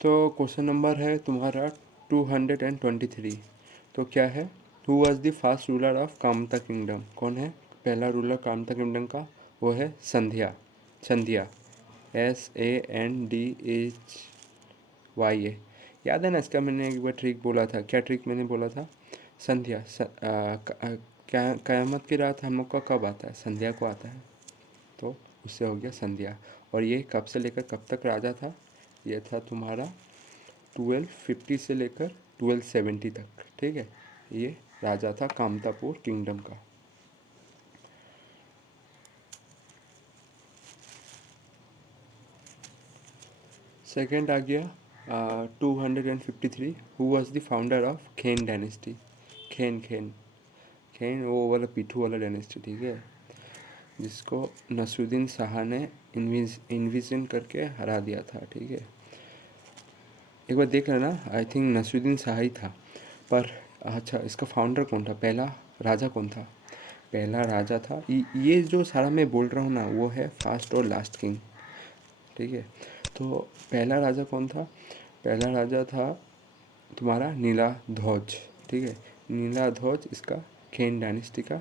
तो question number है तुम्हारा 223। तो क्या है, who was the first ruler of Kamta kingdom? कौन है पहला रूलर कामता किंगडम का? वो है संध्या। संध्या, SANDHYA। याद है ना इसका? मैंने एक बार ट्रिक बोला था। क्या ट्रिक मैंने बोला था? संध्या क्या क़यामत की रात हम लोग का कब आता है? संध्या को आता है। तो उससे हो गया संध्या। और ये कब से लेकर कब तक राजा था? ये था तुम्हारा 1250 से लेकर 1270 तक। ठीक है, ये राजा था कामतापुर किंगडम का। सेकंड आ गया 253। Who was the founder of खेन डायनेस्टी? खेन खेन खेन, वो वाला पिट्ठू वाला डायनेस्टी, ठीक है, जिसको नसरुद्दीन शाह ने इन्विजन करके हरा दिया था। ठीक है, एक बार देख लेना, आई थिंक नसरुद्दीन शाह ही था। पर अच्छा, इसका फाउंडर कौन था? पहला राजा कौन था? पहला राजा था, ये जो सारा मैं बोल रहा हूँ ना, वो है फर्स्ट और लास्ट किंग। ठीक है, तो पहला राजा कौन था? पहला राजा था तुम्हारा नीला ध्वज। ठीक है, नीला ध्वज इसका खेन डायनेस्टी का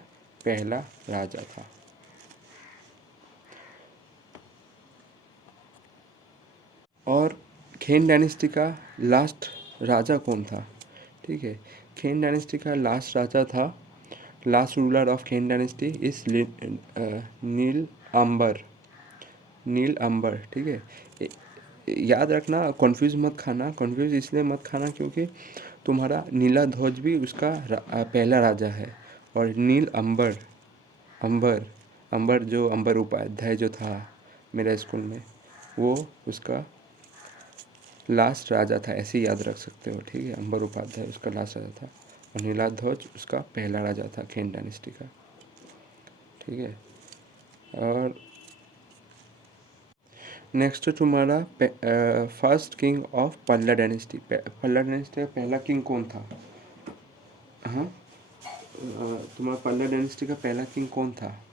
पहला राजा था। और खेन डायनेस्टी का लास्ट राजा कौन था? ठीक है, खेन डायनेस्टी का लास्ट राजा था, लास्ट रूलर ऑफ खेन डायनेस्टी इस नील अंबर। नील अंबर, ठीक है। याद रखना, कंफ्यूज मत खाना। कंफ्यूज इसलिए मत खाना क्योंकि तुम्हारा नीला ध्वज भी उसका पहला राजा है। और नील अंबर, अंबर अंबर जो अंबर उपाध्याय जो था मेरा स्कूल में, वो उसका लास्ट राजा था, ऐसे ही याद रख सकते हो। ठीक है, अंबर उपाध्याय उसका लास्ट राजा था और नीला ध्वज उसका पहला राजा था खेन डायनेस्टी का। ठीक है, और नेक्स्ट तुम्हारा फर्स्ट किंग ऑफ पल्ला डायनेस्टी। पल्ला डायनेस्टी का पहला किंग कौन था? हाँ, तुम्हारा पल्ला डायनेस्टी का पहला किंग कौन था?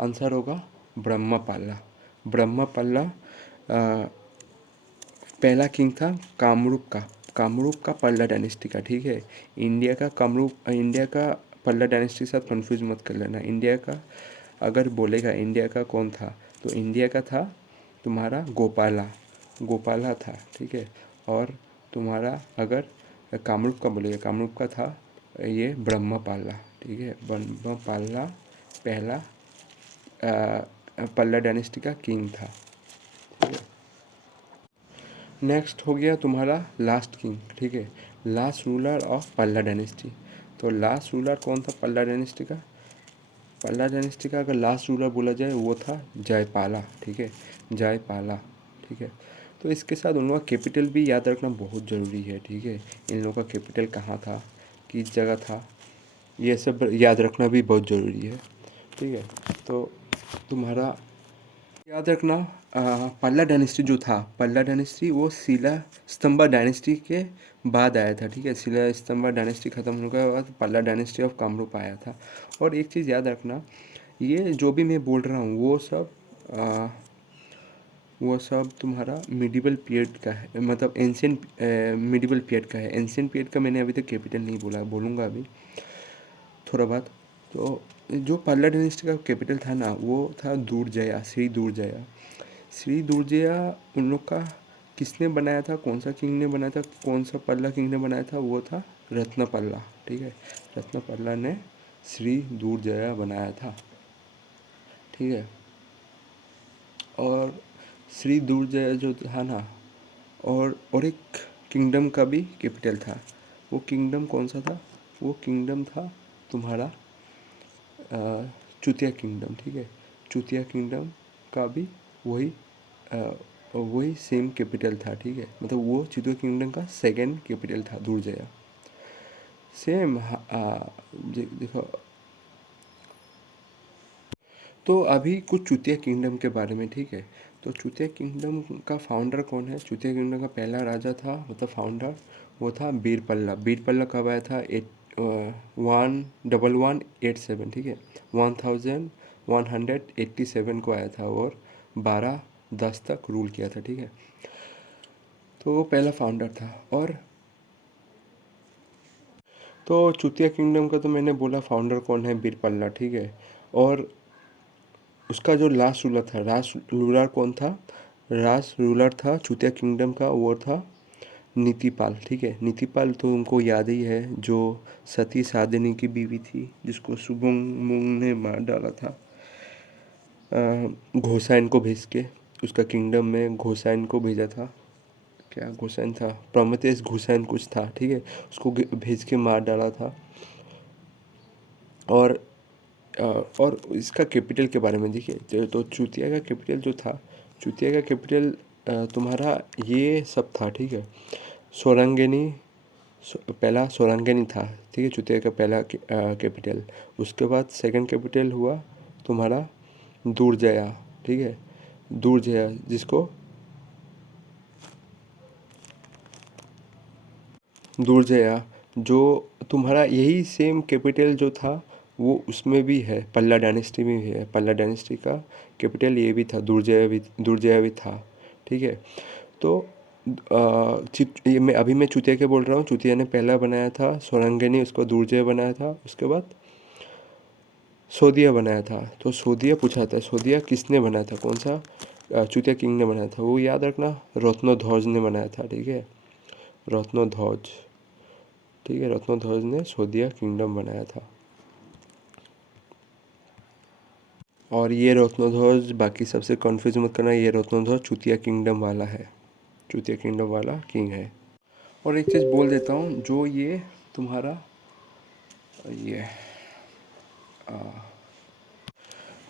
आंसर होगा ब्रह्मपाला। ब्रह्मपाला पहला किंग था कामरूप का। कामरूप का पल्ला डायनेस्टी का। ठीक है, इंडिया का कामरूप, इंडिया का पल्ला डायनेस्टी के साथ कंफ्यूज मत कर लेना। इंडिया का अगर बोलेगा इंडिया का कौन था, तो इंडिया का था तुम्हारा गोपाला। गोपाला था। ठीक है, और तुम्हारा अगर कामरूप का बोलेगा, कामरूप का था ये ब्रह्मपाला। ठीक है, ब्रह्मपाला पहला पल्ला डायनेस्टी का किंग था। ठीक है, नेक्स्ट हो गया तुम्हारा लास्ट किंग। ठीक है, लास्ट रूलर ऑफ पल्ला डायनेस्टी। तो लास्ट रूलर कौन था पल्ला डायनेस्टी का? पल्ला डायनेस्टी का अगर लास्ट रूलर बोला जाए वो था जयपाला। ठीक है, जयपाला। ठीक है, तो इसके साथ उन लोगों का कैपिटल भी याद रखना बहुत ज़रूरी है। ठीक है, इन लोगों का कैपिटल कहाँ था, किस जगह था, ये सब याद रखना भी बहुत ज़रूरी है। ठीक है, तो तुम्हारा याद रखना पल्ला डायनेस्टी जो था, पल्ला डायनेस्टी वो शिला स्तंभा डायनेस्टी के बाद आया था। ठीक है, शिला स्तंभा डायनेस्टी ख़त्म होने के बाद पल्ला डायनेस्टी ऑफ कामरूप आया था। और एक चीज़ याद रखना, ये जो भी मैं बोल रहा हूँ वो सब तुम्हारा मिडिवल पीरियड का है, मतलब एंशिएंट मिडिवल पीरियड का है। एंशिएंट पीरियड का मैंने अभी तक कैपिटल नहीं बोला, बोलूँगा अभी थोड़ा बाद। तो जो पल्ला डायनेस्टी का कैपिटल था ना, वो था दूरजया, श्री दूरजया। श्री दुर्जया उन लोग का किसने बनाया था? कौन सा किंग ने बनाया था? कौन सा पल्ला किंग ने बनाया था? वो था रत्नपल्ला। ठीक है, रत्नपल्ला ने श्री दुर्जया बनाया था। ठीक है, और श्री दुर्जय जो था ना, और एक किंगडम का भी कैपिटल था। वो किंगडम कौन सा था? वो किंगडम था तुम्हारा चुतिया किंगडम। ठीक है, चुतिया किंगडम का भी वही वही सेम कैपिटल था। ठीक है, मतलब वो चुतिया किंगडम का सेकंड कैपिटल था दुर्जया। सेम देखो, तो अभी कुछ चुतिया किंगडम के बारे में। ठीक है, तो चुतिया किंगडम का फाउंडर कौन है? चुतिया किंगडम का पहला राजा था, मतलब फाउंडर, वो था बीरपल्ला। बीरपल्ला कब आया था? 1187। ठीक है, 1187 को आया था और 1210 तक रूल किया था। ठीक है, तो वो पहला फाउंडर था। और तो चुतिया किंगडम का तो मैंने बोला फाउंडर कौन है, बीरबल्ला, ठीक है। और उसका जो लास्ट रूलर था, लास्ट रूलर कौन था, लास्ट रूलर था चुतिया किंगडम का, वो था नीतिपाल, ठीक है। नीतिपाल तो उनको याद ही है, जो सती साधनी की बीवी थी, जिसको सुबुंग ने मार डाला था घोसाइन को भेज के। उसका किंगडम में घोसाइन को भेजा था, क्या घोसाइन था, प्रॉमेथियस घोसाइन कुछ था, ठीक है। उसको भेज के मार डाला था। और और इसका कैपिटल के बारे में देखिए, तो चुतिया का कैपिटल जो था, चुतिया का कैपिटल तुम्हारा ये सब था, ठीक है। सोरंगेनी, पहला सोरंगेनी था, ठीक है, चुतिया का पहला कैपिटल। उसके बाद सेकंड कैपिटल हुआ तुम्हारा दुर्जया, ठीक है। दुर्जया, जिसको दुर्जया, जो तुम्हारा यही सेम कैपिटल जो था वो उसमें भी है, पल्ला डायनेस्टी में भी है। पल्ला डायनेस्टी का कैपिटल ये भी था, दुर्जया भी था, ठीक है। तो ये मैं चुतिया के बोल रहा हूँ। चुतिया ने पहला बनाया था सोरंगेनी, उसको दुर्जय बनाया था, उसके बाद सोदिया बनाया था। तो सोदिया पूछा था, सोदिया किसने बनाया था, कौन सा चुतिया किंग ने बनाया था, वो याद रखना, रत्नध्वज ने बनाया था, ठीक है। रत्नध्वज, ठीक है, रत्नध्वज ने सोदिया किंगडम बनाया था। और ये रत्नध्वज, बाकी सबसे कन्फ्यूज मत करना, ये रत्नध्वज चुतिया किंगडम वाला है, चुतिया किंगडम वाला किंग है। और एक चीज़ बोल देता हूँ, जो ये तुम्हारा ये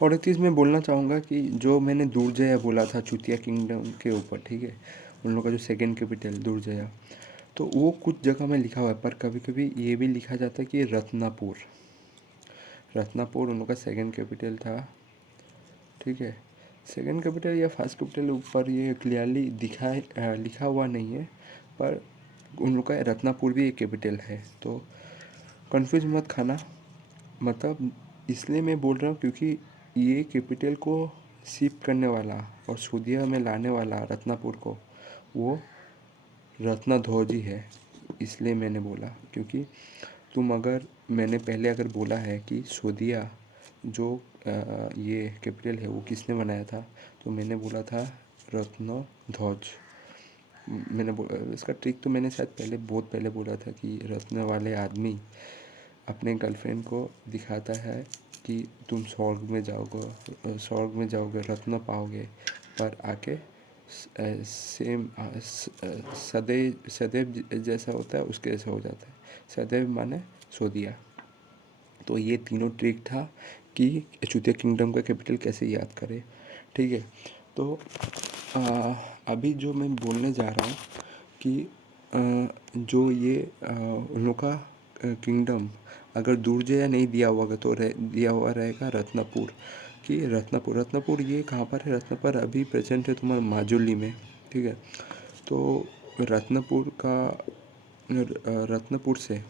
और एक चीज़ मैं बोलना चाहूँगा कि जो मैंने दुर्जया बोला था चुतिया किंगडम के ऊपर, ठीक है, उन लोगों का जो सेकंड कैपिटल दुर्जया, तो वो कुछ जगह में लिखा हुआ है, पर कभी कभी ये भी लिखा जाता है कि रत्नापुर, रत्नापुर उन लोग का सेकंड कैपिटल था, ठीक है। सेकंड कैपिटल या फर्स्ट कैपिटल ऊपर ये क्लियरली लिखा हुआ नहीं है, पर उन लोग का रत्नापुर भी एक कैपिटल है। तो कंफ्यूज मत खाना, मतलब इसलिए मैं बोल रहा हूँ क्योंकि ये कैपिटल को शिफ्ट करने वाला और सूदिया में लाने वाला रत्नापुर को, वो रत्नाध्वज ही है। इसलिए मैंने बोला, क्योंकि मैंने पहले अगर बोला है कि सोदिया जो ये कैपिटल है वो किसने बनाया था, तो मैंने बोला था रत्नध्वज। इसका ट्रिक तो मैंने शायद बहुत पहले बोला था कि रत्न वाले आदमी अपने गर्लफ्रेंड को दिखाता है कि तुम स्वर्ग में जाओगे, रत्न पाओगे, पर आके सेम सदैव सदैव जैसा होता है उसके जैसा हो जाता है। सदैव माने सोदिया। तो ये तीनों ट्रिक था कि अछूतिया किंगडम का कैपिटल कैसे याद करें, ठीक है। तो अभी जो मैं बोलने जा रहा हूँ कि जो ये उन लोग का किंगडम अगर दुर्जय नहीं दिया होगा तो दिया हुआ रहेगा रत्नपुर, कि रत्नपुर ये कहाँ पर है, रत्नपुर अभी प्रेजेंट है तुम्हारा माजुली में, ठीक है। तो रत्नपुर से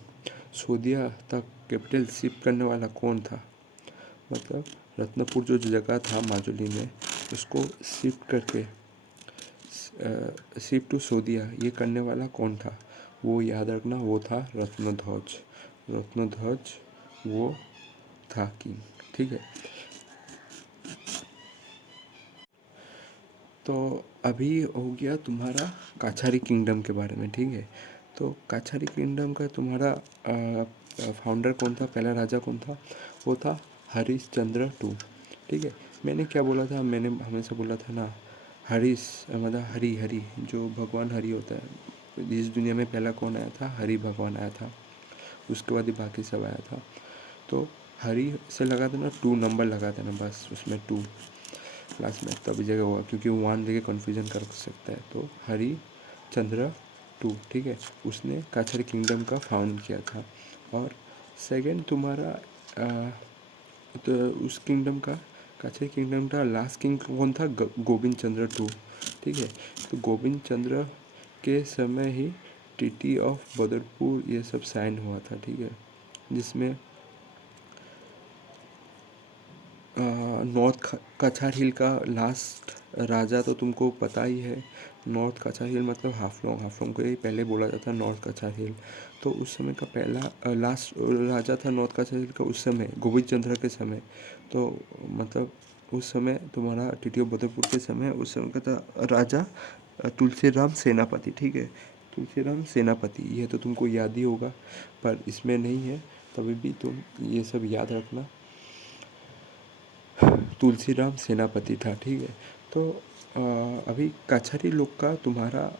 सोदिया तक कैपिटल शिफ्ट करने वाला कौन था, मतलब रत्नपुर जो जगह था माजुली में, उसको शिफ्ट करके शिफ्ट टू सोदिया ये करने वाला कौन था, वो याद रखना, वो था रत्नध्वज। रत्नध्वज वो था किंग, ठीक है। तो अभी हो गया तुम्हारा काछारी किंगडम के बारे में, ठीक है। तो काछारी किंगडम का तुम्हारा फाउंडर कौन था, पहला राजा कौन था, वो था हरिश्चंद्र टू, ठीक है। मैंने क्या बोला था, मैंने हमेशा बोला था ना, हरीश मतलब हरि हरि, जो भगवान हरि होता है, इस दुनिया में पहला कौन आया था, हरि भगवान आया था, उसके बाद ही बाकी सब आया था। तो हरि से लगा देना, 2 नंबर लगा देना बस, उसमें 2 क्लास में तभी जगह होगा, क्योंकि वन जगह कन्फ्यूजन कर सकता है। तो हरि चंद्र टू, ठीक है, उसने काछारी किंगडम का फाउंड किया था। और सेकंड तुम्हारा तो उस किंगडम का, काछारी किंगडम का लास्ट किंग कौन था, गोविंद चंद्र टू, ठीक है। तो गोविंद चंद्र के समय ही ट्रीटी ऑफ बदरपुर ये सब साइन हुआ था, ठीक है, जिसमें नॉर्थ कछार हिल का लास्ट राजा तो तुमको पता ही है। नॉर्थ कछार हिल मतलब हाफलोंग को ही पहले बोला जाता है नॉर्थ कछार हिल। तो उस समय का पहला लास्ट राजा था नॉर्थ कछार हिल का उस समय गोविंद चंद्र के समय। तो मतलब उस समय तुम्हारा टीटीओ बदरपुर के समय उस समय का था राजा तुलसीराम सेनापति। ठीक है, तुलसीराम सेनापति ये तो तुमको याद ही होगा, पर इसमें नहीं है, तभी भी तुम ये सब याद रखना। तुलसीराम सेनापति था। ठीक है, तो अभी काछारी लोग का तुम्हारा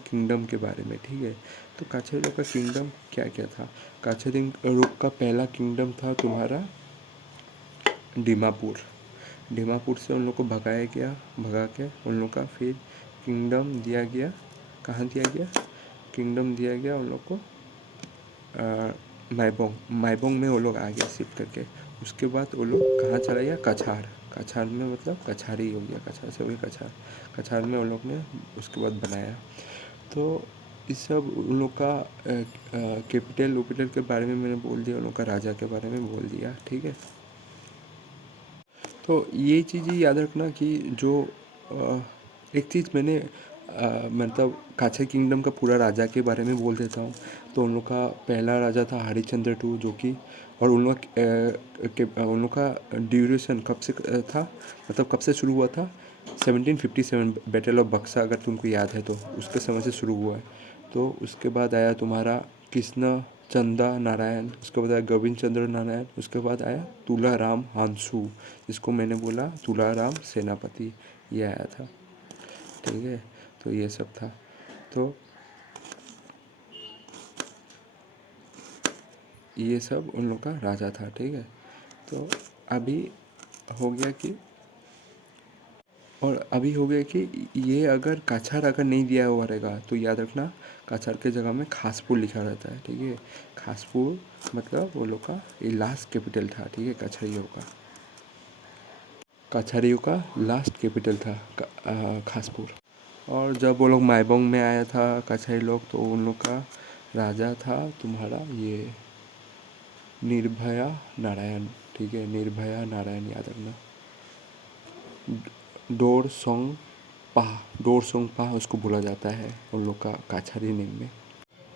किंगडम के बारे में। ठीक है, तो काछारी लोग का किंगडम क्या क्या था। काछारी लोग का पहला किंगडम था तुम्हारा डिमापुर। डिमापुर से उन लोग को भगा के उन लोग का फिर किंगडम दिया गया। कहाँ दिया गया? किंगडम दिया गया उन लोग को माइबोंग में वो लोग आ गया शिफ्ट करके। उसके बाद वो लोग कहाँ चला गया? कछार। कछार में मतलब कछारी हो गया, कछार से हो गया कछार। कछार में वो लोग ने उसके बाद बनाया। तो इस सब उन लोग का कैपिटल वपिटल के बारे में मैंने बोल दिया, उन लोग का राजा के बारे में बोल दिया। ठीक है, तो ये चीज़ ही याद रखना कि जो एक चीज़ मैंने मतलब काछा किंगडम का पूरा राजा के बारे में बोल देता हूँ। तो उन लोग का पहला राजा था हरिश्चंद्र टू, जो कि और उन लोग का ड्यूरेशन कब से था, मतलब कब से शुरू हुआ था? 1757 बैटल ऑफ बक्सा, अगर तुमको याद है तो उसके समय से शुरू हुआ है। तो उसके बाद आया तुम्हारा कृष्ण चंदा नारायण, उसके बाद आया गोविंद चंद्र नारायण, उसके बाद आया तुलाराम हांसू, जिसको मैंने बोला तुलाराम सेनापति, ये आया था। ठीक है, तो ये सब था। तो ये सब उन लोग का राजा था। ठीक है, तो अभी हो गया कि ये अगर काछार अगर नहीं दिया हुआ रहेगा तो याद रखना काछार के जगह में खासपुर लिखा रहता है। ठीक है, खासपुर मतलब वो लोग का ये लास्ट कैपिटल था। ठीक है, कछारियों का लास्ट कैपिटल था खासपुर। और जब वो लोग माइबोंग में आया था कछारी लोग, तो उन लोग का राजा था तुम्हारा ये निर्भया नारायण। ठीक है, निर्भया नारायण याद रखना। डोर सोंग पा उसको बोला जाता है उन लोग का काछारी नेम में।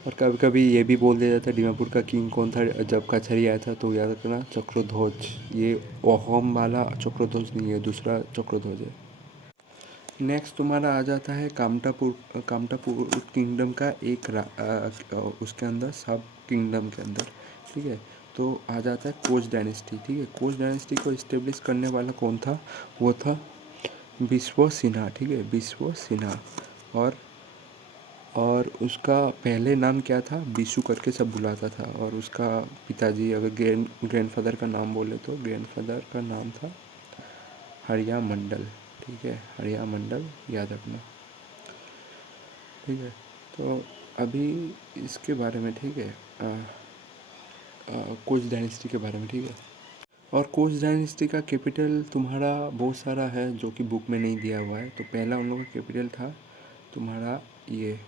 और कभी कभी ये भी बोल दिया जाता है दीमापुर का किंग कौन था जब काछारी आया था, तो याद रखना चक्रध्वज। ये ओहम वाला चक्रध्वज नहीं है, दूसरा चक्रध्वज है। नेक्स्ट तुम्हारा आ जाता है कामटापुर किंगडम का उसके अंदर सब किंगडम के अंदर। ठीक है, तो आ जाता है कोच डायनेस्टी। ठीक है, कोच डायनेस्टी को इस्टेब्लिश करने वाला कौन था? वो था विश्व सिन्हा। ठीक है, विश्व सिन्हा। और और उसका पहले नाम क्या था? बिशु करके सब बुलाता था। और उसका पिताजी अगर ग्रैंडफादर का नाम बोले तो ग्रैंडफादर का नाम था हरिया मंडल। ठीक है, हरिया मंडल याद रखना। ठीक है, तो अभी इसके बारे में, ठीक है, कोच डायनेस्टी के बारे में। ठीक है, और कोच डायनेस्टी का कैपिटल तुम्हारा बहुत सारा है जो कि बुक में नहीं दिया हुआ है। तो पहला उन लोगों का कैपिटल था तुम्हारा ये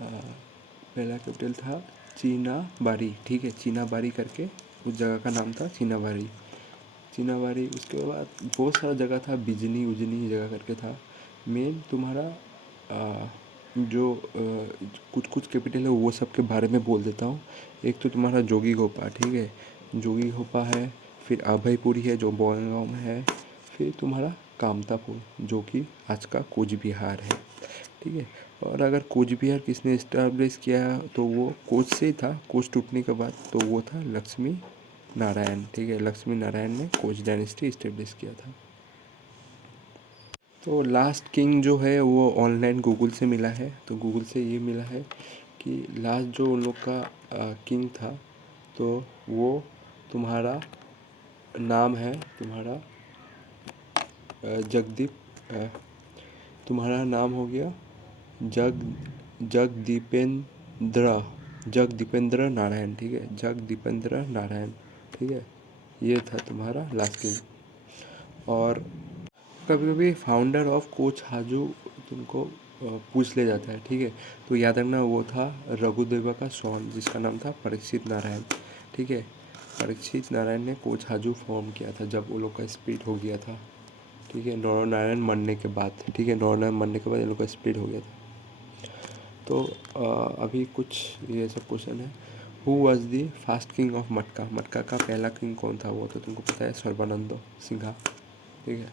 पहला कैपिटल था चीनाबारी। ठीक है, चीनाबारी करके उस जगह का नाम था चीनाबारी। चीनाबारी, उसके बाद बहुत सारा जगह था, बिजनी उजनी जगह करके था। मेन तुम्हारा जो कुछ कुछ कैपिटल है वो सब के बारे में बोल देता हूँ। एक तो तुम्हारा जोगी घोपा। ठीक है, जोगी घोपा है। फिर अभयपुरी है जो बोंगईगांव में है। फिर तुम्हारा कामतापुर जो कि आज का कूच बिहार है। ठीक है, और अगर कूच बिहार किसने इस्टेब्लिश किया तो वो कोच से ही था। कोच टूटने के बाद तो वो था लक्ष्मी नारायण। ठीक है, लक्ष्मी नारायण ने कोच डायनेस्टी इस्टेब्लिश किया था। तो लास्ट किंग जो है वो ऑनलाइन गूगल से मिला है। तो गूगल से ये मिला है कि लास्ट जो उन लोग का किंग था, तो वो तुम्हारा नाम है तुम्हारा जगदीप तुम्हारा नाम हो गया जग जगदीपेंद्र जगदीपेंद्र नारायण। ठीक है, जगदीपेंद्र नारायण। ठीक है, ये था तुम्हारा लास्ट किंग। और कभी कभी फाउंडर ऑफ कोच हाजू तुमको पूछ ले जाता है। ठीक है, तो याद रखना वो था रघुदेवा का सॉन जिसका नाम था परीक्षित नारायण। ठीक है, परीक्षित नारायण ने कोच हाजू फॉर्म किया था जब वो लोग का स्प्लिट हो गया था, ठीक है, नर नारायण मरने के बाद, ठीक है, नर नारायण मरने के बाद ये लोग का स्प्लिट हो गया था। तो अभी कुछ ये सब क्वेश्चन है। Who was the fast king of मटका? मटका का पहला किंग कौन था? वो तो तुमको पता है, सर्बानंद सिंघा, ठीक है।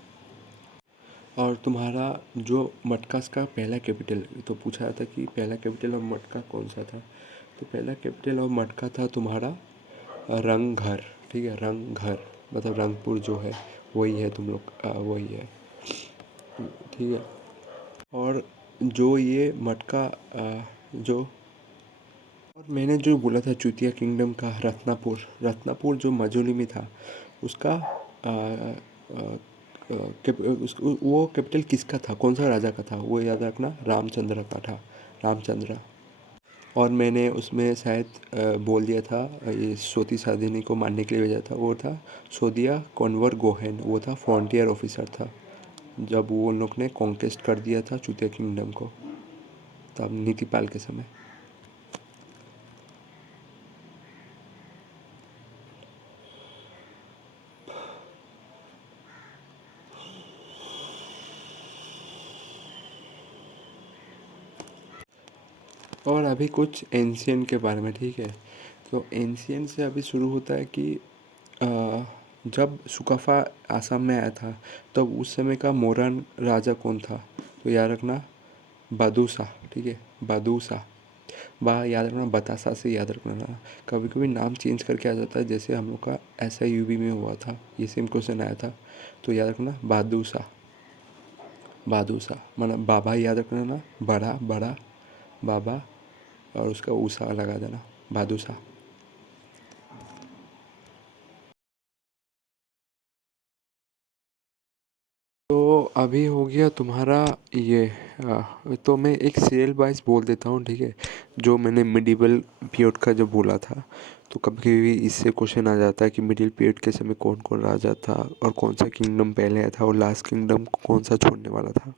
और तुम्हारा जो मटकास का पहला कैपिटल तो पूछा था कि पहला कैपिटल ऑफ मटका कौन सा था? तो पहला कैपिटल ऑफ मटका था तुम्हारा रंगघर, ठीक है, रंगघर, मतलब रंगपुर जो है वही है, तुम लोग वही है, ठीक है। और जो ये मटका जो और मैंने जो बोला था चूतिया किंगडम का रत्नापुर, रत्नापुर जो मजोली में था उसका वो कैपिटल किसका था, कौन सा राजा का था? वो याद रखना, रामचंद्र का था, रामचंद्र। और मैंने उसमें शायद बोल दिया था, ये सोती साधिनी को मारने के लिए भेजा था, वो था सोदिया कॉन्वर गोहेन, वो था फ्रंटियर ऑफिसर था जब वो लोग ने कॉन्केस्ट कर दिया था चूतिया किंगडम को, तब नीतिपाल के समय। और अभी कुछ एंशियंट के बारे में, ठीक है। तो एंशियंट से अभी शुरू होता है कि जब सुकाफा आसाम में आया था तब उस समय का मोरन राजा कौन था? तो याद रखना, बादूसा, ठीक है, बादूसा। याद रखना, बतासा से याद रखना। कभी कभी नाम चेंज करके आ जाता है, जैसे हम लोग का ऐसा यूबी में हुआ था, ये सेम क्वेश्चन आया था। तो याद रखना बादूसा, बादूसा मतलब बाबा, याद रखना ना, बड़ा बड़ा बाबा, और उसका ऊसा लगा देना, बादूसा। तो अभी हो गया तुम्हारा ये तो मैं एक सीरियल वाइज बोल देता हूँ, ठीक है, जो मैंने मिडिवल पीरियड का जो बोला था। तो कभी कभी इससे क्वेश्चन आ जाता है कि मिडिल पीरियड के समय कौन कौन राजा था और कौन सा किंगडम पहले आया था और लास्ट किंगडम कौन सा छोड़ने वाला था।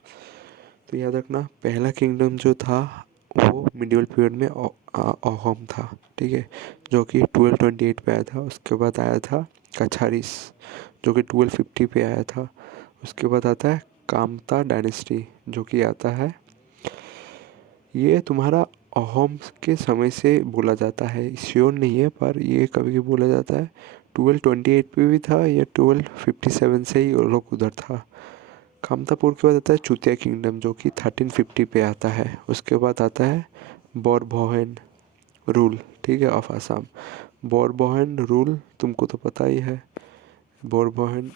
तो याद रखना, पहला किंगडम जो था वो मिडिवल पीरियड में अहोम था, ठीक है, जो कि 1228 पे आया था। उसके बाद आया था कछारिस, जो कि 1250 पे आया था। उसके बाद आता है कामता डायनेस्टी, जो कि आता है, ये तुम्हारा अहोम के समय से बोला जाता है, श्योर नहीं है पर ये कभी कभी बोला जाता है। 1228 पे भी था या 1257 से ही वो लोग उधर था। कामतापुर के बाद आता है चूतिया किंगडम, जो कि 1350 पे आता है। उसके बाद आता है बोरबोहन रूल, ठीक है, ऑफ आसाम। बोरबोहन रूल तुमको तो पता ही है, बोरबोहन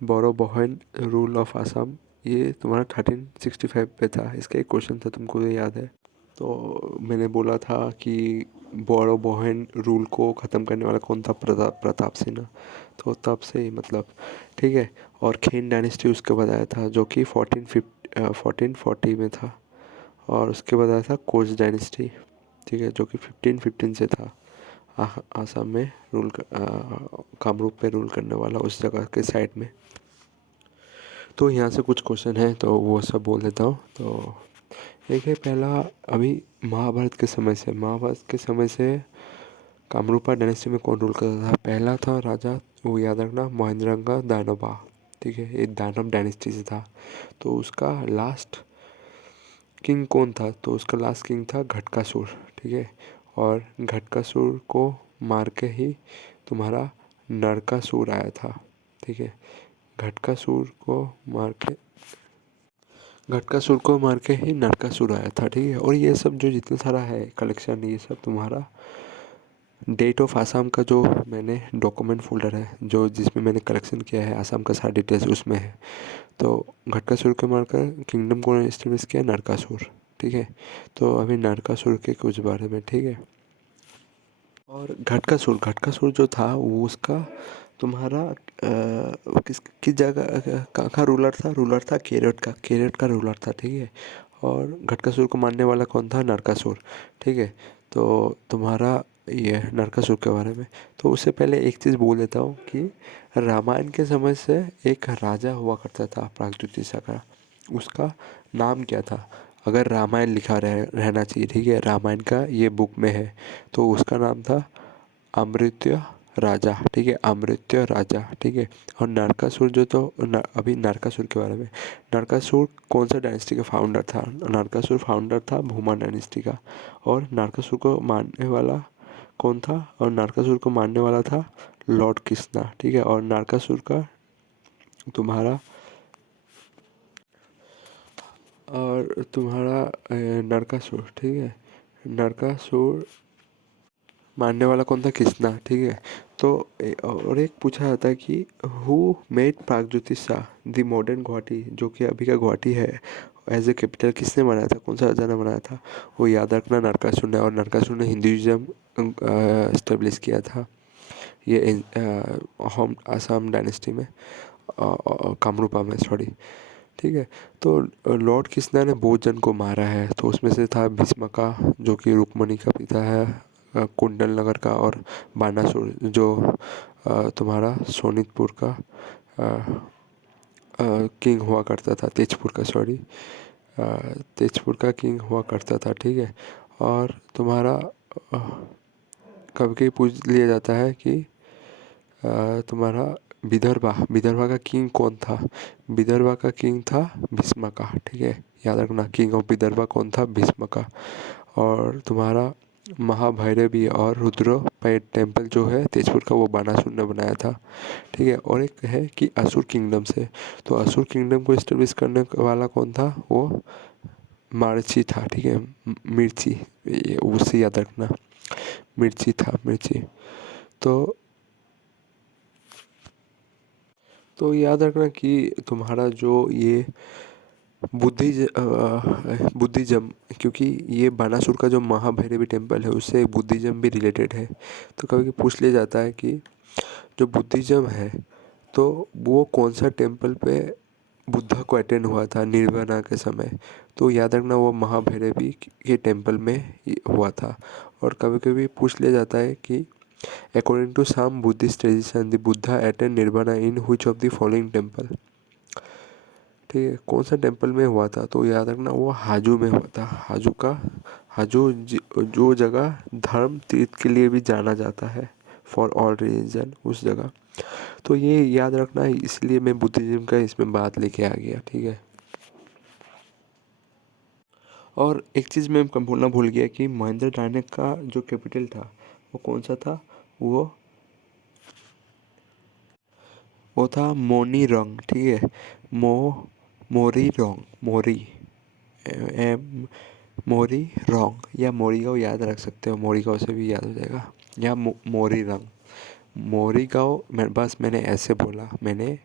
बोरोबोहन रूल ऑफ आसाम, ये तुम्हारा 1365 पे था। इसका एक क्वेश्चन था, तुमको ये याद है? तो मैंने बोला था कि बोरोबोहन रूल को ख़त्म करने वाला कौन था? प्रताप सिन्हा। तो तब से ही मतलब, ठीक है। और खेन डायनेस्टी उसके बाद आया था, जो कि 1440 में था। और उसके बाद आया था कोच डायनेस्टी, ठीक है, जो कि 1515 से था। आसाम में कामरूप पे रूल करने वाला, उस जगह के साइड में। तो यहाँ से कुछ क्वेश्चन है तो वो सब बोल देता हूँ। तो एक है पहला, अभी महाभारत के समय से कामरूपा डायनेस्टी में कौन रूल करता था? पहला था राजा, वो याद रखना, महेंद्रंगा दानवा, ठीक है, ये दानव डायनेस्टी से था। तो उसका लास्ट किंग कौन था? तो उसका लास्ट किंग था घटकासुर, ठीक है। और घटकासुर को मार के ही तुम्हारा नरकासुर आया था, ठीक है। घटकासुर को मार के घटकासुर को मार के ही नरकासुर आया था, ठीक है। और ये सब जो जितना सारा है कलेक्शन, ये सब तुम्हारा डेट ऑफ आसाम का जो मैंने डॉक्यूमेंट फोल्डर है, जो जिसमें मैंने कलेक्शन किया है आसाम का सारा डिटेल्स, उसमें है। तो घटकासुर को मारकर किंगडम को एस्टेब्लिश किया नरकासुर, ठीक है। तो अभी नरकासुर के कुछ बारे में, ठीक है। और घटकासुर जो था वो उसका तुम्हारा किस जगह कहाँ का रूलर था केरट का रूलर था, ठीक है। और घटकासुर को मारने वाला कौन था? नरकासुर, ठीक है। तो तुम्हारा ये नरकासुर के बारे में। तो उससे पहले एक चीज़ बोल देता हूँ कि रामायण के समय से एक राजा हुआ करता था प्रागज्योतिषा का, उसका नाम क्या था? अगर रामायण लिखा रहना चाहिए, ठीक है, रामायण का ये बुक में है, तो उसका नाम था अमृत्य राजा, ठीक है, अमृत्य राजा, ठीक है। और नरकासुर जो तो अभी नरकासुर के बारे में, नरकासुर कौन सा डायनेस्टी का फाउंडर था? नरकासुर फाउंडर था भूमा डायनेस्टी का। और नरकासुर को मारने वाला कौन था? और नरकासुर को मारने वाला था लॉर्ड कृष्णा, ठीक है। और नरकासुर का तुम्हारा नरकासुर, ठीक है, नरकासुर मारने वाला कौन था? कृष्णा, ठीक है। तो और एक पूछा जाता है कि who made Pragjyotisha the modern Guwahati, जो कि अभी का गुवाहाटी है, एज ए कैपिटल किसने बनाया था? कौन सा राजा ने बनाया था? वो याद रखना, नरकासुर ने। और नरकासुर ने हिंदुइज्म इस्टेब्लिश किया था ये अहोम असम डायनेस्टी में, कामरूपा में, सॉरी, ठीक है। तो लॉर्ड कृष्णा ने बहुत जन को मारा है, तो उसमें से था भीष्मका, जो कि रुक्मणी का पिता है, कुंडल नगर का। और बानासुर जो तुम्हारा सोनितपुर का किंग हुआ करता था, तेजपुर का, सॉरी, तेजपुर का किंग हुआ करता था, ठीक है। और तुम्हारा कभी कभी पूछ लिया जाता है कि तुम्हारा विदर्भा, विदर्भा का किंग कौन था? विदर्भा का किंग था भीष्मका, ठीक है, याद रखना, किंग ऑफ विदर्भा कौन था? भीष्मका। और तुम्हारा महाभैरवी और रुद्रपैठ टेम्पल जो है तेजपुर का, वो बानासुर ने बनाया था, ठीक है। और एक है कि असुर किंगडम से, तो असुर किंगडम को इस्टेब्लिश करने वाला कौन था? वो मार्ची था, ठीक है, मिर्ची, ये उससे याद रखना, मिर्ची था, मिर्ची। तो याद रखना कि तुम्हारा जो ये बुद्धिज्म, क्योंकि ये बानासुर का जो महाभैरवी टेम्पल है उससे बुद्धिज्म भी रिलेटेड है। तो कभी पूछ लिया जाता है कि जो बुद्धिज्म है, तो वो कौन सा टेम्पल पे बुद्धा को अटेंड हुआ था निर्वाणा के समय? तो याद रखना, वो महाभैरवी के टेम्पल में हुआ था। और कभी कभी पूछ लिया जाता है कि according to some Buddhist tradition the Buddha attend nirvana in which of the following temple, ठीक है, कौन सा टेम्पल में हुआ था? तो याद रखना, वो हाजू में हुआ था। हाजू जो जगह धर्म तीर्थ के लिए भी जाना जाता है, फॉर ऑल रिलीजन, उस जगह। तो ये याद रखना, इसलिए मैं बुद्धिज्म का इसमें बात लेके आ गया, ठीक है। और एक चीज़ मैं बोलना भूल गया कि महेंद्र डायनेक का जो कैपिटल था वो कौन सा था? वो था मोनीरंग, ठीक है, मो मोरीरंग, मोरी, एम मोरी रॉन्ग, या मोरीगांव याद रख सकते हो, मोरीगांव से भी याद हो जाएगा, या मोरीरंग, मोरीगांव। बस मैंने ऐसे बोला, मैंने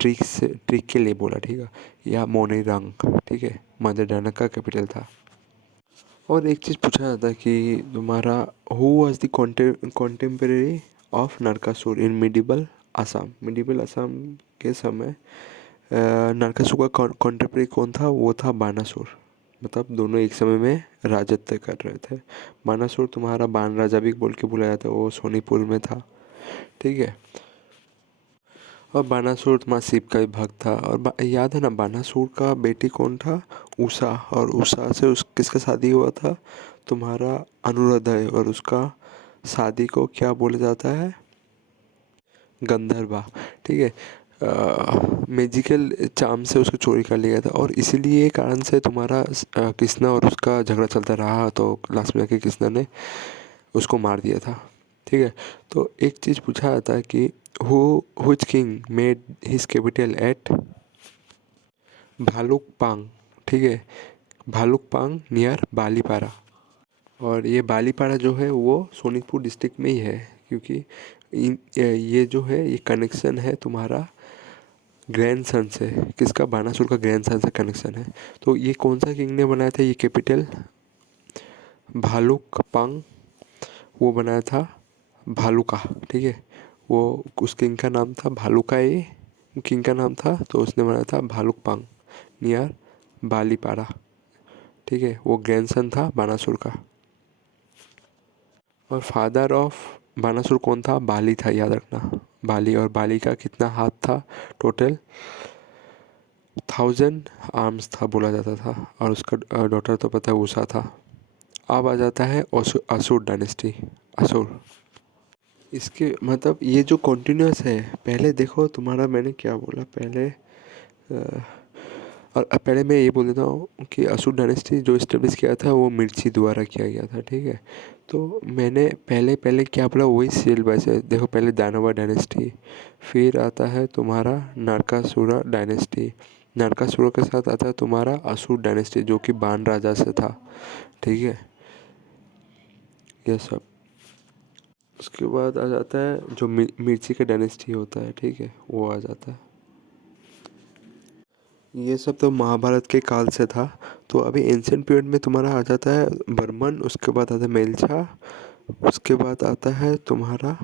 ट्रिक के लिए बोला, ठीक है, या मोनीरंग, ठीक है, मदर डायनेक का कैपिटल था। और एक चीज़ पूछा जाता है कि तुम्हारा who was the contemporary of Narakasura in medieval Assam? Medieval Assam के समय नरकासुर का कॉन्टेम्परेरी कौन था? वो था बानासुर। मतलब दोनों एक समय में राजत्व कर रहे थे। बानासुर तुम्हारा बान राजा भी बोल के बुलाया जाता है, वो सोनीपुर में था, ठीक है। और बानासुर तुम्हारा शिव का भी भक्त था। और याद है ना, बानासुर का बेटी कौन था? उषा। और उषा से किसका शादी हुआ था? तुम्हारा अनुरुद्ध है। और उसका शादी को क्या बोला जाता है? गंधर्वा, ठीक है। मैजिकल चार्म से उसको चोरी कर लिया था, और इसीलिए कारण से तुम्हारा कृष्णा और उसका झगड़ा चलता रहा, तो लास्ट में आके कृष्णा ने उसको मार दिया था, ठीक है। तो एक चीज़ पूछा जाता है कि which king made his capital at Bhalukpong, ठीक है, भालुकपांग नियर बालीपारा। और ये बालीपाड़ा जो है वो सोनीतपुर डिस्ट्रिक्ट में ही है, क्योंकि ये जो है ये कनेक्शन है तुम्हारा ग्रैंडसन से। किसका? बानासुर का ग्रैंडसन से कनेक्शन है। तो ये कौन सा किंग ने बनाया था ये कैपिटल? भालुकपांग, वो बनाया था भालुका, ठीक है। वो उस किंग का नाम था भालुका, ये किंग का नाम था, तो उसने बनाया था भालुकपांग नियर बालीपाड़ा, ठीक है। वो ग्रैंडसन था बानासुर का। और फादर ऑफ बानासुर कौन था? बाली था, याद रखना, बाली। और बाली का कितना हाथ था टोटल? 1000 आर्म्स था बोला जाता था। और उसका डॉटर तो पता है उषा था। अब आ जाता है असुर डायनेस्टी, असुर। इसके मतलब ये जो कंटिन्यूअस है, पहले देखो तुम्हारा मैंने क्या बोला पहले। और पहले मैं ये बोल देता हूँ कि अशोक डायनेस्टी जो इस्टेब्लिश किया था वो मिर्ची द्वारा किया गया था, ठीक है। तो मैंने पहले पहले क्या बोला वही सीरियल बाय से देखो। पहले दानवा डायनेस्टी, फिर आता है तुम्हारा नरकासुरा डायनेस्टी, नरकासुरा के साथ आता है तुम्हारा असुर डायनेस्टी जो कि बाण राजा से था, ठीक है। ये सब उसके बाद आ जाता है जो मिर्ची का डायनेस्टी होता है, ठीक है, वो आ जाता है। ये सब तो महाभारत के काल से था। तो अभी एंशियंट पीरियड में तुम्हारा आ जाता है बर्मन, उसके बाद आता है मेलछा, उसके बाद आता है तुम्हारा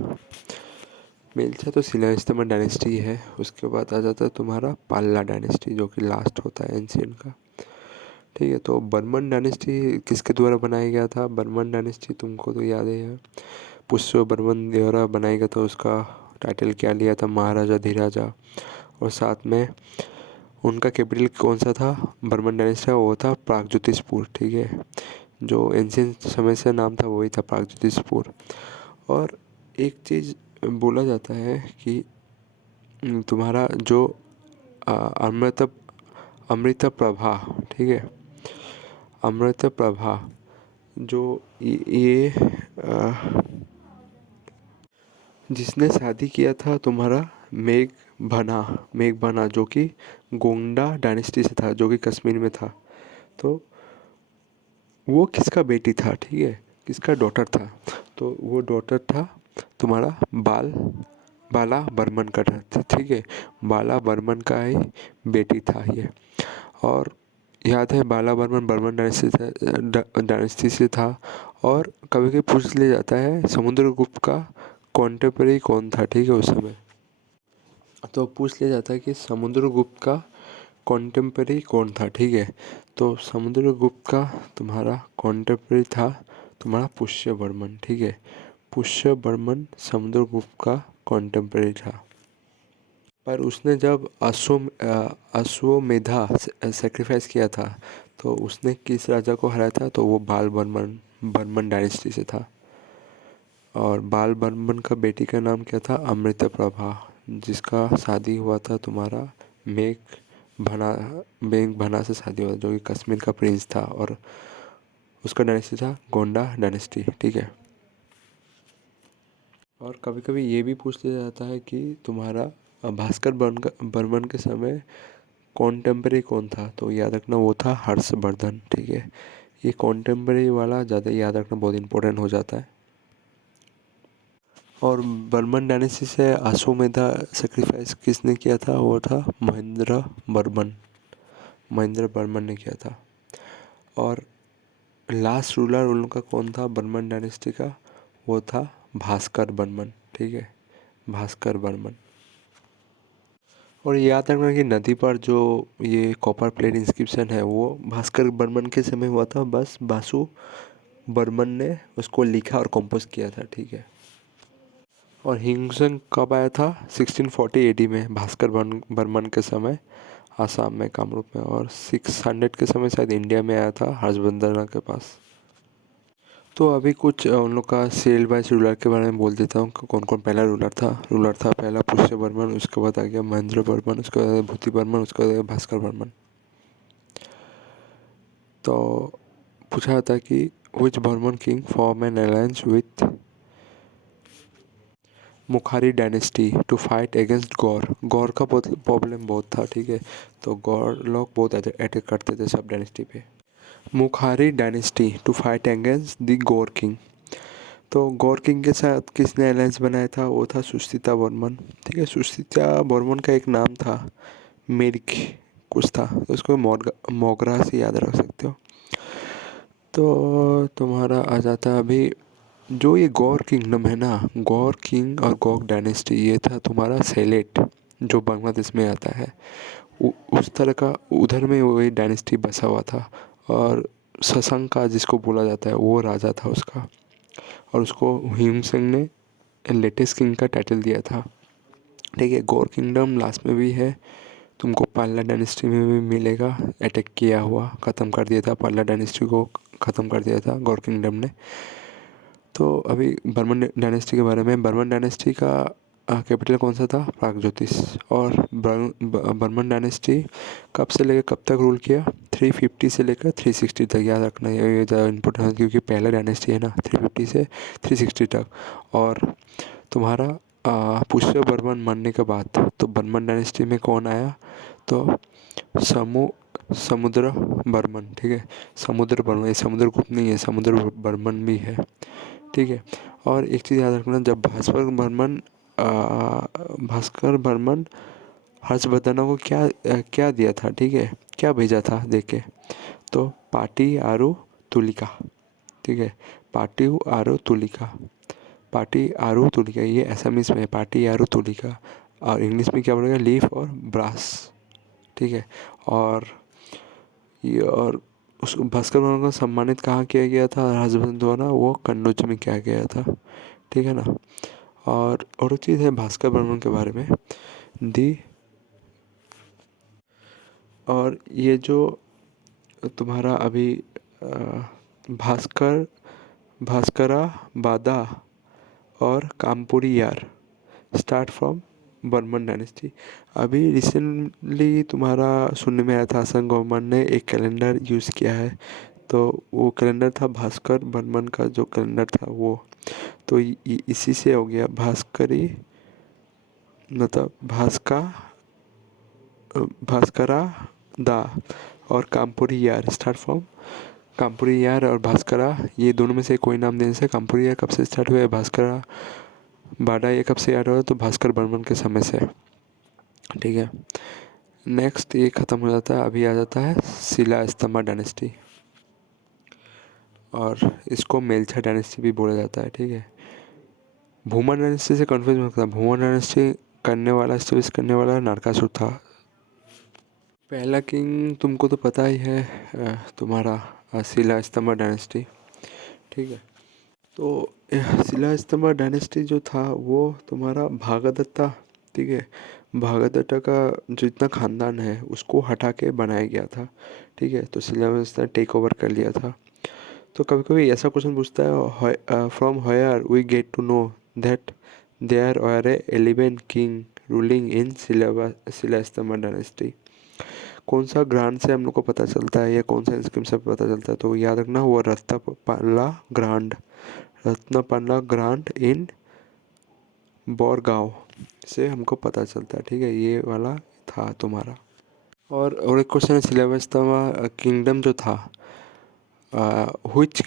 मेलछा तो शिलास्तंभ डायनेस्टी है। उसके बाद आ जाता है तुम्हारा पाला डायनेस्टी जो कि लास्ट होता है एंशियंट का, ठीक है। तो बर्मन डायनेस्टी किसके द्वारा बनाया गया था? बर्मन डायनेस्टी तुमको तो याद ही है, पुष्य बर्मन द्वारा बनाया गया था। उसका टाइटल क्या लिया था? महाराजा धीराजा। और साथ में उनका कैपिटल कौन सा था बर्मन डायनेस्टी का? वो था प्रागज्योतिषपुर, ठीक है। जो एंशियंट समय से नाम था वही था प्रागज्योतिषपुर। और एक चीज़ बोला जाता है कि तुम्हारा जो अमृत अमृत प्रभा, ठीक है, अमृत प्रभा जो ये जिसने शादी किया था तुम्हारा मेघ भना जो कि गोंडा डायनेस्टी से था, जो कि कश्मीर में था। तो वो किसका बेटी था, ठीक है, किसका डॉटर था? तो वो डॉटर था तुम्हारा बाला बर्मन का था, ठीक है। बाला बर्मन का ही बेटी था ये। और याद है बाला बर्मन बर्मन डायनेस्टी से था। और कभी कभी पूछ लिया जाता है समुद्रगुप्त का कॉन्टेम्पररी कौन था, ठीक है, उस समय। तो पूछ लिया जाता है कि समुद्रगुप्त का कॉन्टेम्पररी कौन था, ठीक है। तो समुद्रगुप्त का तुम्हारा कॉन्टेम्पररी था तुम्हारा पुष्यवर्मन, ठीक है। पुष्यवर्मन समुद्रगुप्त का कॉन्टेम्पररी था। पर उसने जब अश्वमेधा सेक्रीफाइस किया था तो उसने किस राजा को हराया था? तो वो बाल बर्मन बर्मन डायनेस्टी से था। और बाल बर्मन का बेटी का नाम क्या था? अमृतप्रभा, जिसका शादी हुआ था तुम्हारा मेघ भना मेघ भना से शादी हुआ जो कि कश्मीर का प्रिंस था। और उसका डायनेस्टी था गोंडा डायनेस्टी, ठीक है। और कभी कभी ये भी पूछ लिया जाता है कि तुम्हारा भास्कर बर्मन के समय कॉन्टेम्पररी कौन था? तो याद रखना वो था हर्षवर्धन, ठीक है। ये कॉन्टेम्पररी वाला ज़्यादा याद रखना बहुत इंपॉर्टेंट हो जाता है। और बर्मन डायनेस्टी से अश्वमेधा सेक्रीफाइस किसने किया था? वो था महेंद्र बर्मन ने किया था। और लास्ट रूलर उन लोग का कौन था बर्मन डायनेस्टी का? वो था भास्कर बर्मन, ठीक है, भास्कर बर्मन। और ये याद रखना कि नदी पर जो ये कॉपर प्लेट इंस्क्रिप्शन है वो भास्कर बर्मन के समय हुआ था, बस बासु बर्मन ने उसको लिखा और कंपोज किया था, ठीक है। और हिंगसन कब आया था? 1640 AD में भास्कर बर्मन के समय आसाम में कामरूप में। और 600 के समय शायद इंडिया में आया था हर्षवर्धन के पास। तो अभी कुछ उन लोग का सेल बाय रूलर के बारे में बोल देता हूँ कौन कौन पहला रूलर था पहला पुष्य बर्मन, उसके बाद आ गया महेंद्र बर्मन, उसके बाद भूति बर्मन, उसके बाद भास्कर बर्मन। तो पूछा जाता है कि which Varman king form an alliance with Maukhari dynasty to fight against Gaur. Gaur का बहुत प्रॉब्लम बहुत था, ठीक है। तो गौर लोग बहुत अटैक करते थे सब डायनेस्टी पे। Maukhari dynasty to fight against the Gaur king. तो गौर किंग के साथ किसने अलायंस बनाया था? वो था सुष्टिता बर्मन, ठीक है। सुष्टिता बर्मन का एक नाम था मेरिक कुछ था, तो उसको मोगरा से याद रख सकते हो। तो तुम्हारा आ जाता है अभी जो ये गौर किंगडम है ना, गौर किंग और गौर डायनेस्टी, ये था तुम्हारा सेलेट जो बांग्लादेश में आता है। उस तरह का उधर में वही डायनेस्टी बसा हुआ था। और शशंका जिसको बोला जाता है वो राजा था उसका। और उसको भीमसेन ने लेटेस्ट किंग का टाइटल दिया था, ठीक है। गौर किंगडम लास्ट में भी है, तुमको पाला डायनेस्टी में भी मिलेगा। अटैक किया हुआ ख़त्म कर दिया था, पाला डायनेस्टी को ख़त्म कर दिया था गौर किंगडम ने। तो अभी बर्मन डायनेस्टी के बारे में, बर्मन डायनेस्टी का कैपिटल कौन सा था? प्रागज्योतिष। और बर्मन डायनेस्टी कब से लेकर कब तक रूल किया? 350 से लेकर 360 तक, याद रखना ये ज़्यादा इम्पोर्टेंट है क्योंकि पहला डायनेस्टी है ना, 350 से 360 तक। और तुम्हारा पुष्यवर्मन मरने के बाद तो बर्मन डायनेस्टी में कौन आया? तो समुद्र बर्मन, ठीक है, समुद्र बर्मन, ये समुद्रगुप्त नहीं है, समुद्र बर्मन भी है, ठीक है। और एक चीज़ याद रखना, जब भास्कर बर्मन हर्षवर्धन को क्या दिया था, ठीक है, क्या भेजा था देखे, तो पाटी आरू तुलिका, ठीक है, पाटी आरू तुलिका, पाटी आरू तुलिका, ये असमीज में है, पाटी आरू तुलिका, और इंग्लिश में क्या बोलेगा? लीफ और ब्रास, ठीक है। और ये और उस भास्कर वर्मा को सम्मानित कहाँ किया गया था हर्षवर्धन द्वारा? वो कन्नौज में किया गया था, ठीक है ना। और एक चीज़ है भास्कर वर्मा के बारे में, दी और ये जो तुम्हारा अभी भास्कर भास्करा बादा और कामपुरी यार स्टार्ट फ्रॉम बर्मन डायनेस्टी। अभी रिसेंटली तुम्हारा सुनने में आया था असम गवर्नमेंट ने एक कैलेंडर यूज़ किया है, तो वो कैलेंडर था भास्कर बर्मन का जो कैलेंडर था वो, तो इसी से हो गया भास्करी, मतलब भास्करा दा और कामपुरी यार स्टार्ट फ्रॉम कामपुरी यार और भास्करा, ये दोनों में से कोई नाम देने से। कामपुरी यार कब से स्टार्ट हुआ है? भास्करा बाडा ये कब से याद हुआ? तो भास्कर बर्मन के समय से, ठीक है। नेक्स्ट ये ख़त्म हो जाता है, अभी आ जाता है शिला स्तंभा डायनेस्टी, और इसको मेलछा डायनेस्टी भी बोला जाता है, ठीक है। भूमन डायनेस्टी से कन्फ्यूज मत करना, भूमन डायनेस्टी एस्टेब्लिश करने वाला नरकासुर था। पहला किंग तुमको तो पता ही है, तुम्हारा शिला स्तंभा डायनेस्टी, ठीक है। तो शिला स्तंभा डायनेस्टी जो था वो तुम्हारा भागदत्ता, ठीक है, भागदत्ता का जो इतना खानदान है उसको हटा के बनाया गया था, ठीक है। तो शिला ने टेक ओवर कर लिया था। तो कभी कभी ऐसा क्वेश्चन पूछता है, from where we get to know that there are 11 king ruling in Shalastambha dynasty. कौन सा ग्रांड से हम लोग को पता चलता है या कौन सा स्कीम से पता चलता है? तो याद रखना वो रत्नपाला ग्रांड इन बोरगांव से हमको पता चलता है, ठीक है, ये वाला था तुम्हारा। और एक क्वेश्चन है, शिलास्तंभा किंगडम जो था, which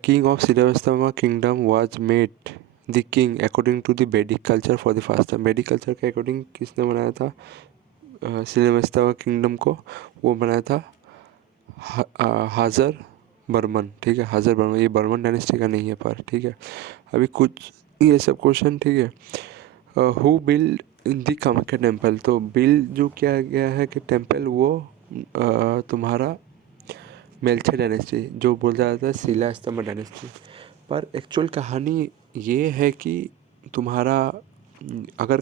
king of Srivastava kingdom was made the king according to the Vedic culture for the first time? Vedic culture के अकॉर्डिंग किसने बनाया था श्रीवास्तव किंगडम को? वो बनाया था हाजर बर्मन, ठीक है, हाजर बर्मन। ये बर्मन डायनेस्टी का नहीं है पर, ठीक है। अभी कुछ ये सब क्वेश्चन, ठीक है। Who build the Kamakhya temple? तो बिल्ड जो किया गया है कि टेम्पल वो तुम्हारा मेलछा डायनेस्टी, जो बोला जाता है शिला स्तंभ डायनेस्टी। पर एक्चुअल कहानी ये है कि तुम्हारा अगर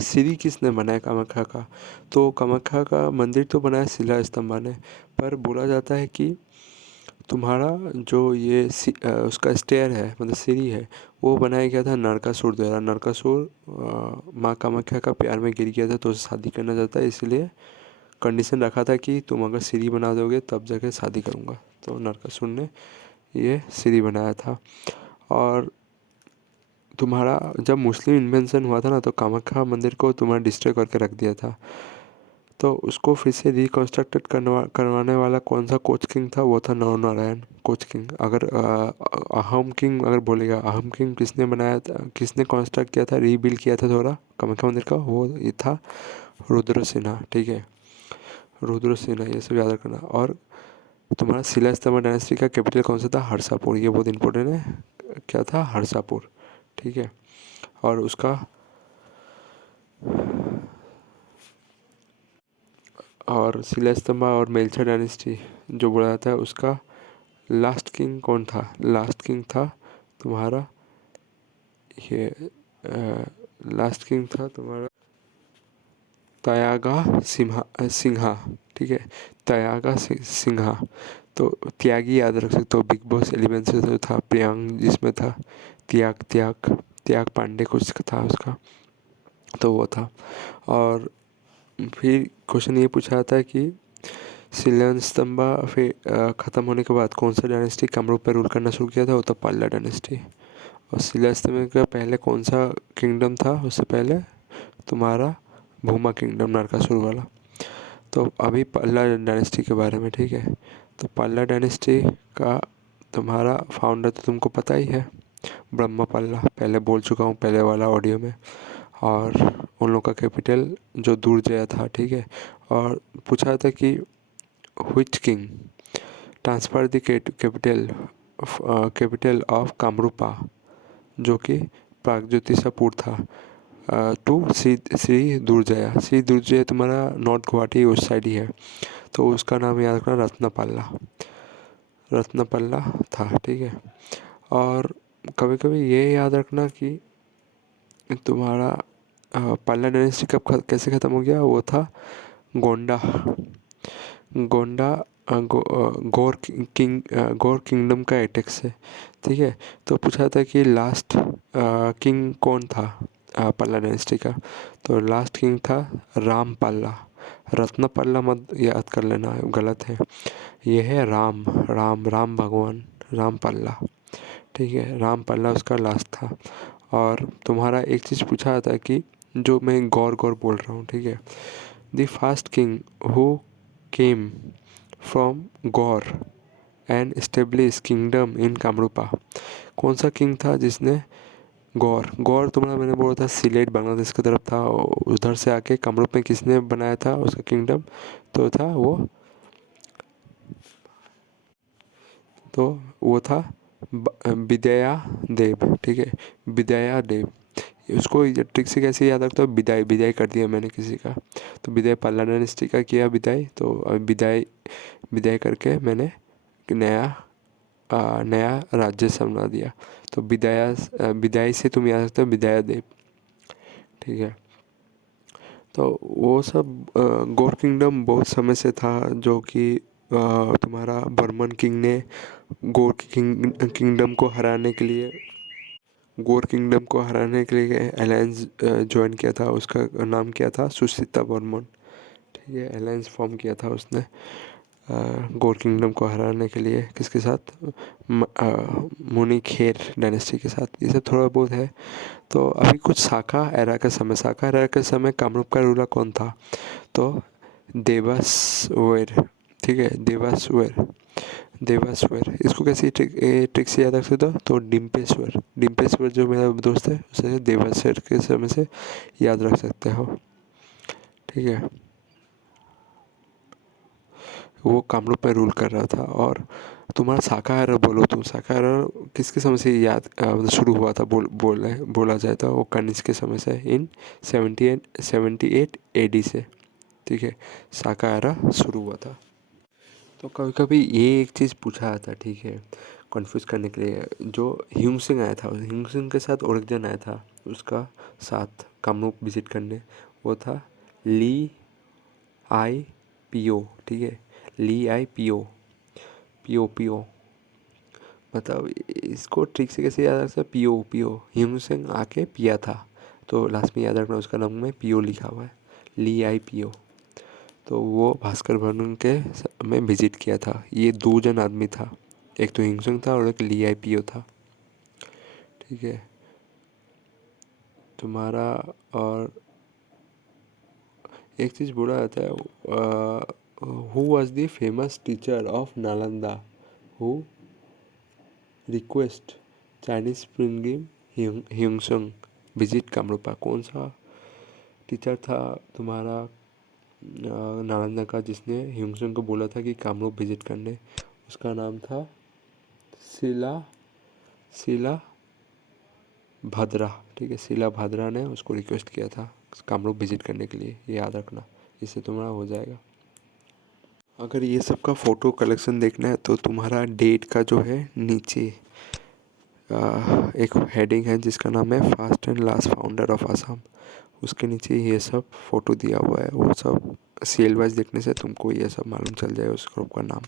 सीरी किसने बनाया कामाख्या का, तो कामाख्या का मंदिर तो बनाया शिला स्तंभा ने, पर बोला जाता है कि तुम्हारा जो ये उसका स्टेयर है, मतलब सीढ़ी है, वो बनाया गया था नरकासुर द्वारा। नरकासुर माँ कामाख्या का प्यार में गिर गया था तो उसे शादी करना चाहता है, इसलिए कंडीशन रखा था कि तुम अगर सीढ़ी बना दोगे तब जाके शादी करूँगा। तो नरकासुर ने ये सीढ़ी बनाया था। और तुम्हारा जब मुस्लिम इन्वेंशन हुआ था ना, तो कामाख्या मंदिर को तुम्हारा डिस्ट्रॉय करके रख दिया था। तो उसको फिर से रिकन्स्ट्रक्टेड करवाने वाला कौन सा कोच किंग था? वो था नरनारायण कोच किंग। अगर अहम किंग अगर बोलेगा, अहम किंग किसने बनाया था, किसने कंस्ट्रक्ट किया था, रीबिल्ड किया था थोड़ा कामाख्या मंदिर का? वो ये था रुद्र सिन्हा, ठीक है, रुद्र सिन्हा, ये सब याद रखना। और तुम्हारा शिला स्तंभ डायनेस्टी का कैपिटल कौन सा था? हरसापुर, ये बहुत इंपॉर्टेंट है, क्या था? हरसापुर, ठीक है। और उसका और शिला स्तंभा और मेलछा डायनेस्टी जो बोला जाता है उसका लास्ट किंग कौन था? लास्ट किंग था तुम्हारा ये लास्ट किंग था तुम्हारा तयागा सिन्हा, ठीक है। त्यागा सिन्हा, तो त्यागी याद रख सकते हो, बिग बॉस 11 से जो था, प्रियांक जिसमें था, त्याग त्याग त्याग पांडे कुछ था उसका, तो वो था। और फिर क्वेश्चन ये पूछा था कि शिलान स्तंभा फिर ख़त्म होने के बाद कौन सा डायनेस्टी कामरूप पर रूल करना शुरू किया था, वो तो पल्ला डायनेस्टी। और शिला स्तंभ का पहले कौन सा किंगडम था, उससे पहले तुम्हारा भूमा किंगडम, नरकासुर वाला। तो अभी पल्ला डायनेस्टी के बारे में, ठीक है। तो पल्ला डायनेस्टी का तुम्हारा फाउंडर तो तुमको पता ही है, ब्रह्मा पल्ला, पहले बोल चुका हूँ पहले वाला ऑडियो में। और उन लोग का कैपिटल जो दुर्जय था, ठीक है। और पूछा था कि which king transfer the capital of Kamrupa, जो कि प्रागज्योतिषपुर था, टू श्री दुर्जया। श्री दुर्जय तुम्हारा नॉर्थ गुवाहाटी उस साइड ही है, तो उसका नाम याद रखना, रत्नपल्ला, रत्नपल्ला था, ठीक है। और कभी कभी ये याद रखना कि तुम्हारा पल्ला डायनेस्टी कैसे ख़त्म हो गया, वो था गोंडा, गोंडा गौर किंगडम का अटैक से, ठीक है। तो पूछा था कि लास्ट किंग कौन था पल्ला डायनेस्टी का, तो लास्ट किंग था राम पल्ला। रत्नपल्ला मत याद कर लेना, गलत है, ये है राम राम राम भगवान, राम पल्ला, ठीक है। राम पल्ला उसका लास्ट था। और तुम्हारा एक चीज़ पूछा था कि जो मैं गौर गौर बोल रहा हूँ, ठीक है, the first king who came from Gaur and establish kingdom in Kamarupa, कौन सा किंग था जिसने गौर, गौर तुम्हारा मैंने बोला था सिलेट बांग्लादेश की तरफ था, उधर से आके कामरूप में किसने बनाया था उसका किंगडम, तो था वो, तो वो था विदया देव, ठीक है, विदया देव। उसको ट्रिक से कैसे याद रखता हूँ, विदाई विदाई कर दिया मैंने किसी का, तो विदाई पल्ला डायनेस्टी का किया विदाई, तो अभी विदाई विदाई करके मैंने एक नया राज्य समझा दिया। तो विदाई से तुम याद रखते हो विदाया देव, ठीक है। तो वो सब गौर किंगडम बहुत समय से था, जो कि तुम्हारा बर्मन किंग ने गौर किंगडम को हराने के लिए, गौर किंगडम को हराने के लिए अलायंस ज्वाइन किया था, उसका नाम क्या था, सुसीता बर्मन, ठीक है। अलायंस फॉर्म किया था उसने गौर किंगडम को हराने के लिए, किसके साथ, मुनिखेर डायनेस्टी के साथ। ये सब थोड़ा बहुत है। तो अभी कुछ शाखा एरा का समय, शाखा एरा के समय कामरूप का रूलर कौन था, तो देवास्वर, ठीक है, देवास्वर, देवास्वर। इसको कैसी ट्रिक से याद रख सकते हो, तो डिम्पेश्वर, डिम्पेश्वर जो मेरा दोस्त है उसे देवास्वर के समय से याद रख सकते हो, ठीक है। वो कामरूप में रूल कर रहा था। और तुम्हारा शाकाहार बोलो, तुम शाकाहार किसके समय से याद शुरू हुआ था, बोला जाए तो वो कनिष्क के समय से, इन 78 AD से, ठीक है, शाकाहार शुरू हुआ था। तो कभी कभी ये एक चीज़ पूछा जाता है, ठीक है, कन्फ्यूज़ करने के लिए, जो ह्यूम सिंह आया था, ह्यूम सिंह के साथ और एक जन आया था उसका साथ कामरूप विजिट करने, वो था ली आई पियो, ठीक है, ली आई पियो, पियो पियो, मतलब इसको ठीक से कैसे याद रखते हैं, पियो पियो, ह्यूम सिंह आके पिया था, तो लास्ट में याद रखना उसका नाम में पियो लिखा हुआ है, ली आई पियो। तो वो भास्कर वर्मन के में विजिट किया था। ये दो जन आदमी था, एक तो हिंगसुंग था और एक ली आई पियो था, ठीक है तुम्हारा। और एक चीज़ बोला जाता है, who was the famous teacher of Nalanda who request Chinese pilgrim Hiuen Tsang visit Kamarupa, कौन सा टीचर था तुम्हारा नालंदा का जिसने हिंगसुंग को बोला था कि कामरूप विजिट करने, उसका नाम था शिला शिला भाद्रा, ठीक है, शिला भाद्रा ने उसको रिक्वेस्ट किया था कामरूप विजिट करने के लिए, ये याद रखना, इससे तुम्हारा हो जाएगा। अगर ये सब का फ़ोटो कलेक्शन देखना है तो तुम्हारा डेट का जो है नीचे एक हेडिंग है जिसका नाम है first and last founder of Assam, उसके नीचे ये सब फ़ोटो दिया हुआ है, वो सब सेल वाइज देखने से तुमको ये सब मालूम चल जाएगा उस ग्रुप का नाम।